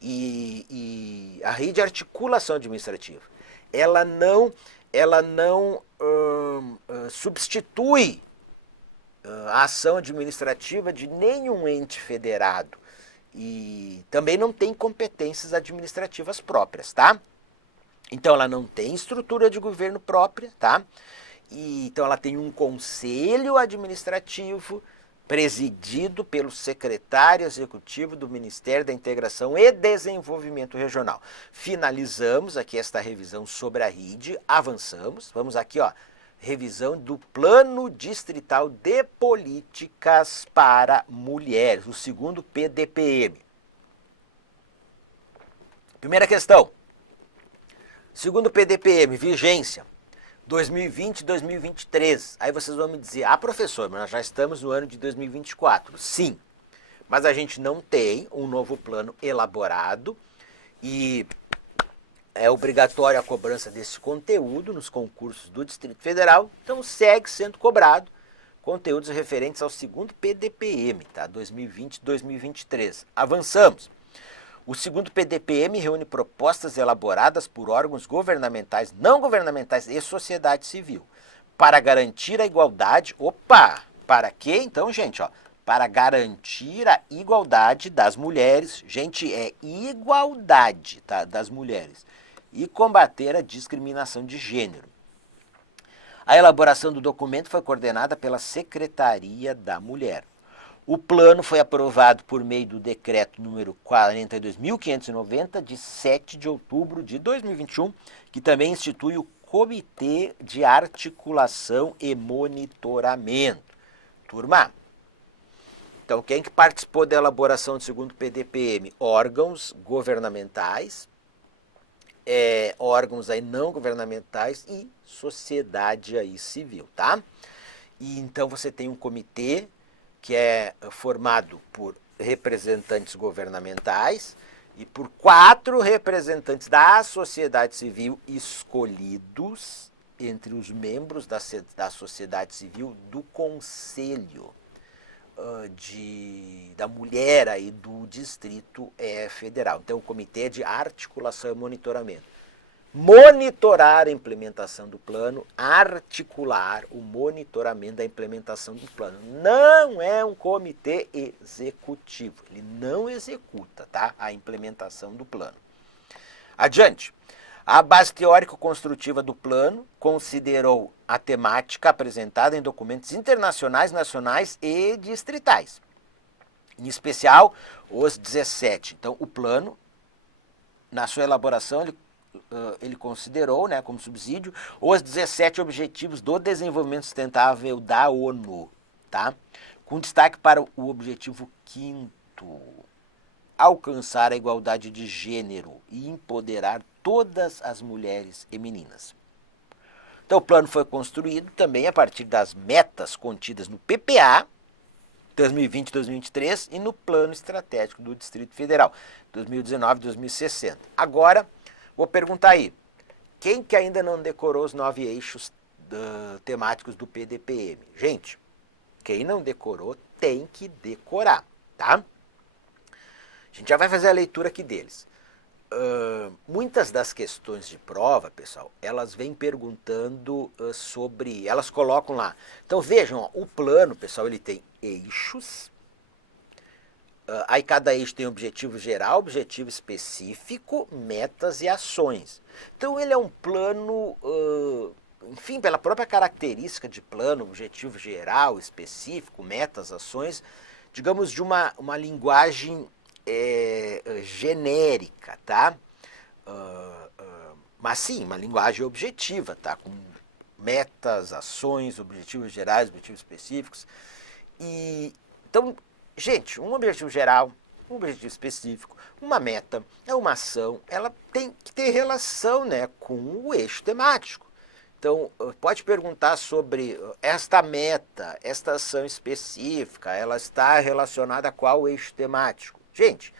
E a RID é articulação administrativa. Ela não substitui a ação administrativa de nenhum ente federado e também não tem competências administrativas próprias, tá? Então ela não tem estrutura de governo própria, tá? E então ela tem um conselho administrativo presidido pelo secretário executivo do Ministério da Integração e Desenvolvimento Regional. Finalizamos aqui esta revisão sobre a RID, avançamos, vamos aqui, ó, revisão do Plano Distrital de Políticas para Mulheres, o segundo PDPM. Primeira questão. Segundo PDPM, vigência 2020 e 2023. Aí vocês vão me dizer, professor, mas nós já estamos no ano de 2024. Sim, mas a gente não tem um novo plano elaborado e é obrigatória a cobrança desse conteúdo nos concursos do Distrito Federal, então segue sendo cobrado conteúdos referentes ao segundo PDPM, tá? 2020 e 2023. Avançamos. O segundo PDPM reúne propostas elaboradas por órgãos governamentais, não governamentais e sociedade civil para garantir a igualdade. Para quê? Então, gente, para garantir a igualdade das mulheres. Gente, é igualdade, tá, das mulheres. E combater a discriminação de gênero. A elaboração do documento foi coordenada pela Secretaria da Mulher. O plano foi aprovado por meio do decreto número 42.590, de 7 de outubro de 2021, que também institui o Comitê de Articulação e Monitoramento. Turma, então quem que participou da elaboração do segundo PDPM? Órgãos governamentais, órgãos aí não governamentais e sociedade aí civil, tá? E então você tem um comitê que é formado por representantes governamentais e por 4 representantes da sociedade civil escolhidos entre os membros da sociedade civil do Conselho da Mulher aí do Distrito Federal. Então, o Comitê de Articulação e Monitoramento. Monitorar a implementação do plano, articular o monitoramento da implementação do plano. Não é um comitê executivo, ele não executa, tá, a implementação do plano. Adiante. A base teórico-construtiva do plano considerou a temática apresentada em documentos internacionais, nacionais e distritais. Em especial, os 17. Então, o plano, na sua elaboração, ele considerou, né, como subsídio, os 17 Objetivos do Desenvolvimento Sustentável da ONU, tá? Com destaque para o objetivo 5º, alcançar a igualdade de gênero e empoderar todas as mulheres e meninas. Então, o plano foi construído também a partir das metas contidas no PPA 2020-2023 e no Plano Estratégico do Distrito Federal 2019-2060. Agora, vou perguntar aí, quem que ainda não decorou os 9 eixos temáticos do PDPM? Gente, quem não decorou tem que decorar, tá? A gente já vai fazer a leitura aqui deles. Muitas das questões de prova, pessoal, elas vêm perguntando sobre, elas colocam lá. Então vejam, ó, o plano, pessoal, ele tem eixos, aí cada eixo tem objetivo geral, objetivo específico, metas e ações. Então ele é um plano, enfim, pela própria característica de plano, objetivo geral, específico, metas, ações, digamos de uma linguagem genérica, tá? Mas sim, uma linguagem objetiva, tá? Com metas, ações, objetivos gerais, objetivos específicos. E então, gente, um objetivo geral, um objetivo específico, uma meta, uma ação, ela tem que ter relação, né, com o eixo temático. Então, pode perguntar sobre esta meta, esta ação específica, ela está relacionada a qual eixo temático? Gente,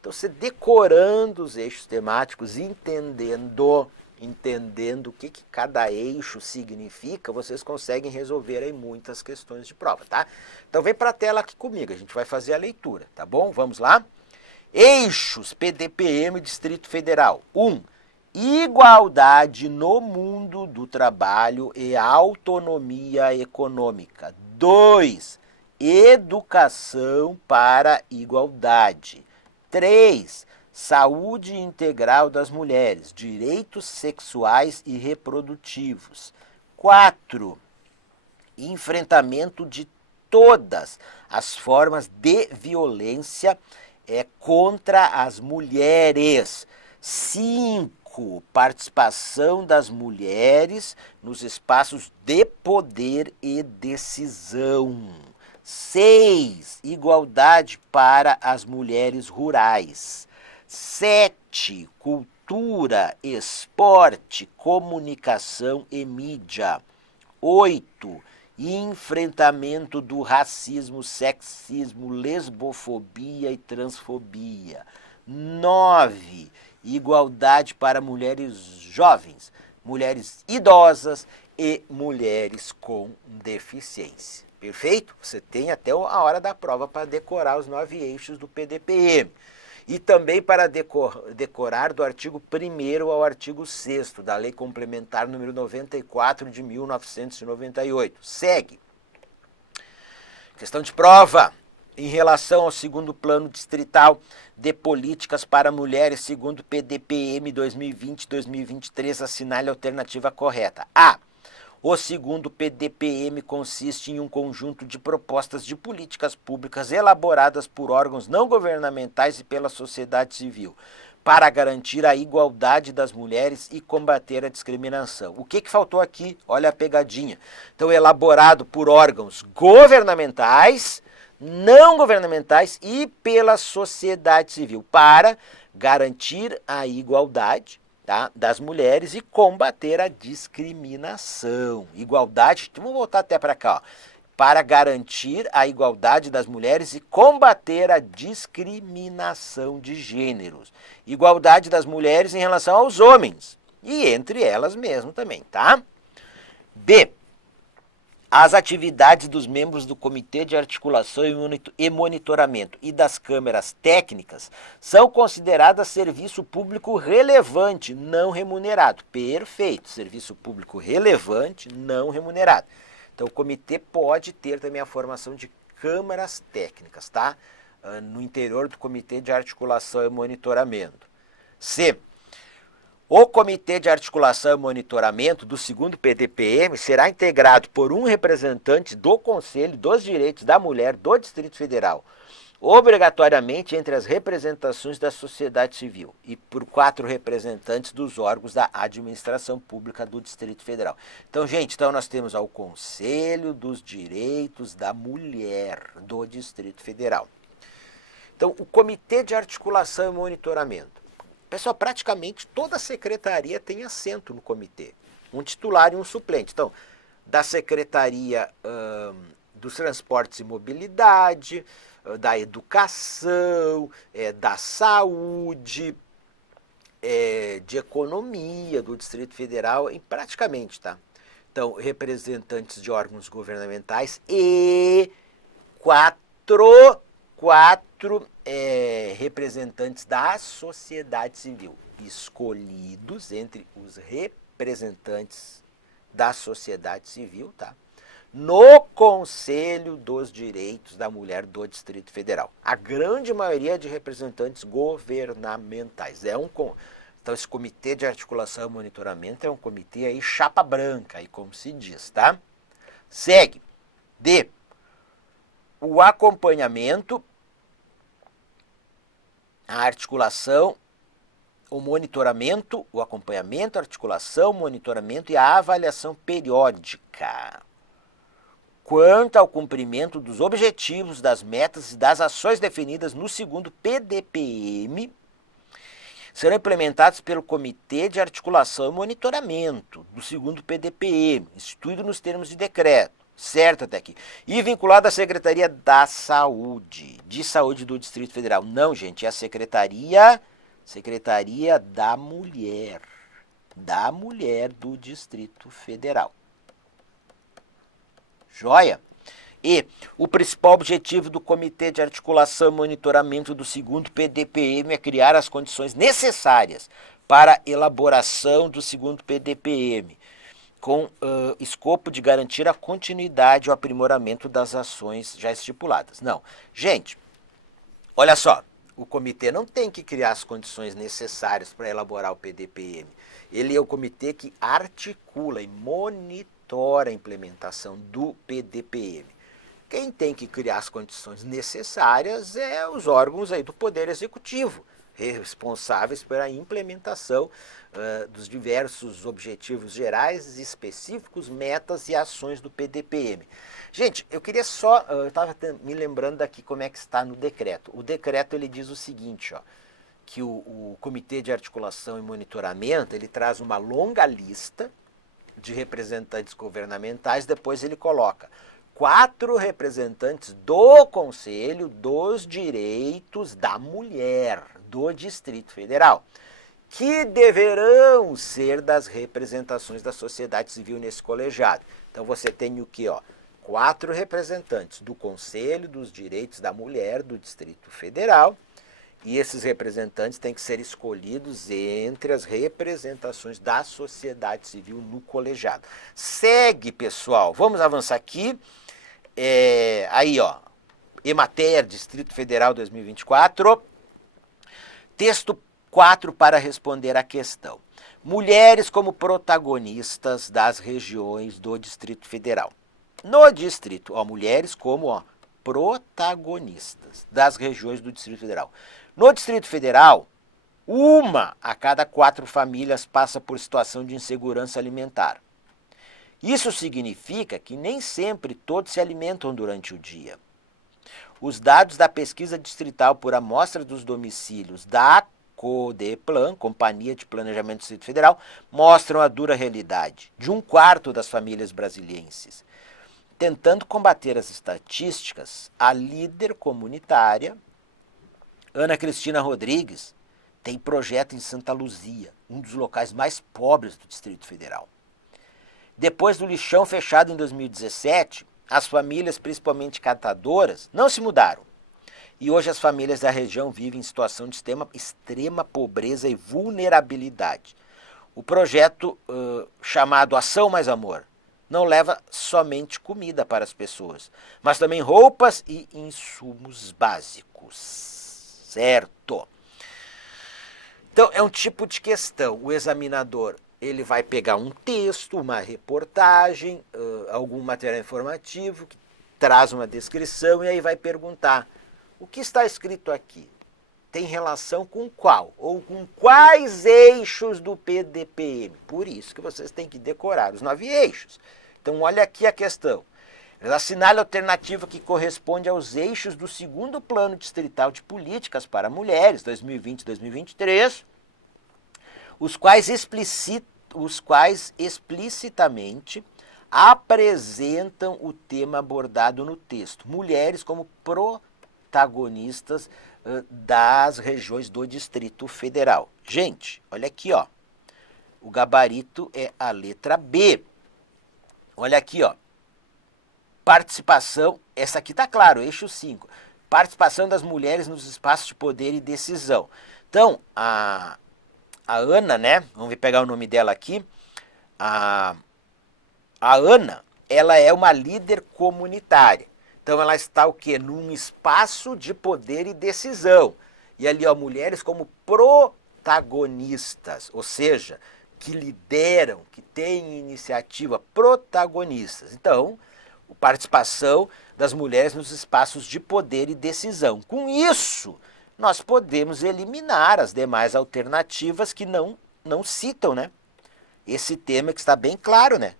então você decorando os eixos temáticos, entendendo o que cada eixo significa, vocês conseguem resolver aí muitas questões de prova, tá? Então vem para a tela aqui comigo, a gente vai fazer a leitura, tá bom? Vamos lá? Eixos PDPM Distrito Federal. 1. Igualdade no mundo do trabalho e autonomia econômica. 2. Educação para igualdade. 3. Saúde integral das mulheres, direitos sexuais e reprodutivos. 4. Enfrentamento de todas as formas de violência contra as mulheres. 5. Participação das mulheres nos espaços de poder e decisão. 6. Igualdade para as mulheres rurais. 7. Cultura, esporte, comunicação e mídia. 8. Enfrentamento do racismo, sexismo, lesbofobia e transfobia. 9. Igualdade para mulheres jovens, mulheres idosas e mulheres com deficiência. Perfeito? Você tem até a hora da prova para decorar os 9 eixos do PDPM. E também para decorar do artigo 1º ao artigo 6º da Lei Complementar número 94 de 1998. Segue. Questão de prova. Em relação ao segundo plano distrital de políticas para mulheres, segundo PDPM 2020-2023, assinale a alternativa correta. A. O segundo PDPM consiste em um conjunto de propostas de políticas públicas elaboradas por órgãos não governamentais e pela sociedade civil, para garantir a igualdade das mulheres e combater a discriminação. O que faltou aqui? Olha a pegadinha. Então, elaborado por órgãos governamentais, não governamentais e pela sociedade civil, para garantir a igualdade, tá, das mulheres e combater a discriminação. Igualdade, vamos voltar até para cá, ó. Para garantir a igualdade das mulheres e combater a discriminação de gêneros. Igualdade das mulheres em relação aos homens e entre elas mesmo também, tá? B. As atividades dos membros do Comitê de Articulação e Monitoramento e das câmeras técnicas são consideradas serviço público relevante, não remunerado. Perfeito, serviço público relevante, não remunerado. Então, o comitê pode ter também a formação de câmaras técnicas, tá? No interior do Comitê de Articulação e Monitoramento. C. O Comitê de Articulação e Monitoramento do 2º PDPM será integrado por um representante do Conselho dos Direitos da Mulher do Distrito Federal, obrigatoriamente entre as representações da sociedade civil, e por 4 representantes dos órgãos da administração pública do Distrito Federal. Então, gente, nós temos o Conselho dos Direitos da Mulher do Distrito Federal. Então, o Comitê de Articulação e Monitoramento. Pessoal, praticamente toda a secretaria tem assento no comitê, um titular e um suplente. Então, da Secretaria dos Transportes e Mobilidade, da Educação, da Saúde, de Economia do Distrito Federal, praticamente, tá? Então, representantes de órgãos governamentais e quatro representantes da sociedade civil, escolhidos entre os representantes da sociedade civil, tá? No Conselho dos Direitos da Mulher do Distrito Federal. A grande maioria de representantes governamentais. Então, esse Comitê de Articulação e Monitoramento é um comitê aí chapa branca, aí como se diz, tá? Segue. D. O acompanhamento, a articulação, o monitoramento, o acompanhamento, a articulação, monitoramento e a avaliação periódica quanto ao cumprimento dos objetivos, das metas e das ações definidas no 2º PDPM serão implementados pelo Comitê de Articulação e Monitoramento do 2º PDPM, instituído nos termos de decreto, certo até aqui, e vinculado à Secretaria da Saúde, do Distrito Federal. Não, gente, é a Secretaria da Mulher do Distrito Federal. Joia? E o principal objetivo do Comitê de Articulação e Monitoramento do 2º PDPM é criar as condições necessárias para a elaboração do 2º PDPM, com escopo de garantir a continuidade e o aprimoramento das ações já estipuladas. Não. Gente, olha só, o comitê não tem que criar as condições necessárias para elaborar o PDPM. Ele é o comitê que articula e monitora a implementação do PDPM. Quem tem que criar as condições necessárias é os órgãos aí do Poder Executivo, responsáveis pela implementação dos diversos objetivos gerais, específicos, metas e ações do PDPM. Gente, eu queria só, eu estava me lembrando daqui como é que está no decreto. O decreto ele diz o seguinte, ó, que o Comitê de Articulação e Monitoramento, ele traz uma longa lista de representantes governamentais, depois ele coloca 4 representantes do Conselho dos Direitos da Mulher do Distrito Federal, que deverão ser das representações da sociedade civil nesse colegiado. Então você tem o quê? 4 representantes do Conselho dos Direitos da Mulher do Distrito Federal, e esses representantes têm que ser escolhidos entre as representações da sociedade civil no colegiado. Segue, pessoal, vamos avançar aqui. Aí, ó, Emater, Distrito Federal 2024, texto 4 para responder à questão. Mulheres como protagonistas das regiões do Distrito Federal. No Distrito, mulheres como protagonistas das regiões do Distrito Federal. No Distrito Federal, uma a cada 4 famílias passa por situação de insegurança alimentar. Isso significa que nem sempre todos se alimentam durante o dia. Os dados da pesquisa distrital por amostra dos domicílios da Codeplan, Companhia de Planejamento do Distrito Federal, mostram a dura realidade de 1/4 das famílias brasilienses. Tentando combater as estatísticas, a líder comunitária, Ana Cristina Rodrigues, tem projeto em Santa Luzia, um dos locais mais pobres do Distrito Federal. Depois do lixão fechado em 2017, as famílias, principalmente catadoras, não se mudaram. E hoje as famílias da região vivem em situação de extrema pobreza e vulnerabilidade. O projeto chamado Ação Mais Amor não leva somente comida para as pessoas, mas também roupas e insumos básicos. Certo? Então é um tipo de questão. O examinador ele vai pegar um texto, uma reportagem, algum material informativo que traz uma descrição e aí vai perguntar: o que está escrito aqui tem relação com qual? Ou com quais eixos do PDPM? Por isso que vocês têm que decorar os 9 eixos. Então olha aqui a questão. Assinale a alternativa que corresponde aos eixos do 2º Plano Distrital de Políticas para Mulheres, 2020-2023, os quais explicitamente apresentam o tema abordado no texto: mulheres como protagonistas das regiões do Distrito Federal. Gente, olha aqui, ó. O gabarito é a letra B. Olha aqui, ó. Participação, essa aqui tá claro, eixo 5. Participação das mulheres nos espaços de poder e decisão. Então, a Ana, né? Vamos pegar o nome dela aqui. A Ana, ela é uma líder comunitária. Então ela está o quê? Num espaço de poder e decisão. E ali, ó, mulheres como protagonistas, ou seja, que lideram, que têm iniciativa, protagonistas. Então, a participação das mulheres nos espaços de poder e decisão. Com isso, nós podemos eliminar as demais alternativas que não citam, né? Esse tema que está bem claro, né?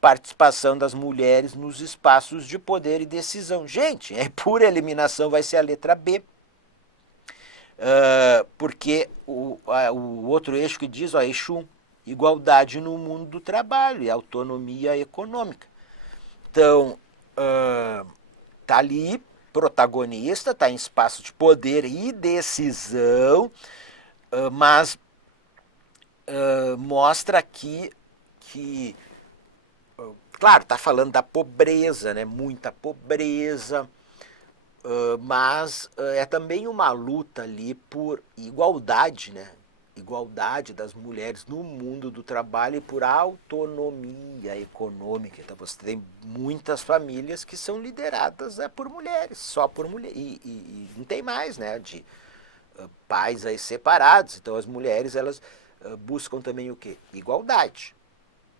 Participação das mulheres nos espaços de poder e decisão. Gente, por eliminação vai ser a letra B. Porque o outro eixo que diz, ó, eixo 1, igualdade no mundo do trabalho e autonomia econômica. Então, tá ali, protagonista, tá em espaço de poder e decisão, mas mostra aqui que, claro, tá falando da pobreza, né? Muita pobreza, mas é também uma luta ali por igualdade, né? Igualdade das mulheres no mundo do trabalho e por autonomia econômica. Então você tem muitas famílias que são lideradas por mulheres, só por mulheres, e não tem mais, né, de pais aí separados. Então as mulheres, elas buscam também o quê? Igualdade.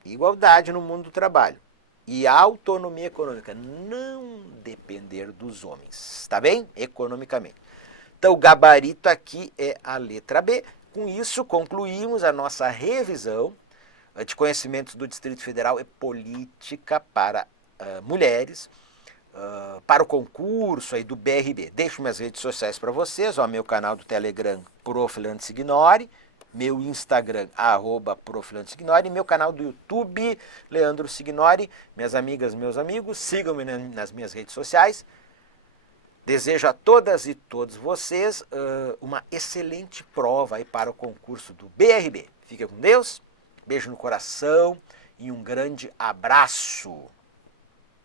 Igualdade no mundo do trabalho. E autonomia econômica, não depender dos homens, tá bem? Economicamente. Então o gabarito aqui é a letra B. Com isso, concluímos a nossa revisão de conhecimentos do Distrito Federal e política para mulheres, para o concurso aí do BRB. Deixo minhas redes sociais para vocês, ó, meu canal do Telegram, Prof. Leandro Signori, meu Instagram, @Prof. Leandro Signori, meu canal do YouTube, Leandro Signori. Minhas amigas, meus amigos, sigam-me nas minhas redes sociais. Desejo a todas e todos vocês uma excelente prova aí para o concurso do BRB. Fiquem com Deus, beijo no coração e um grande abraço.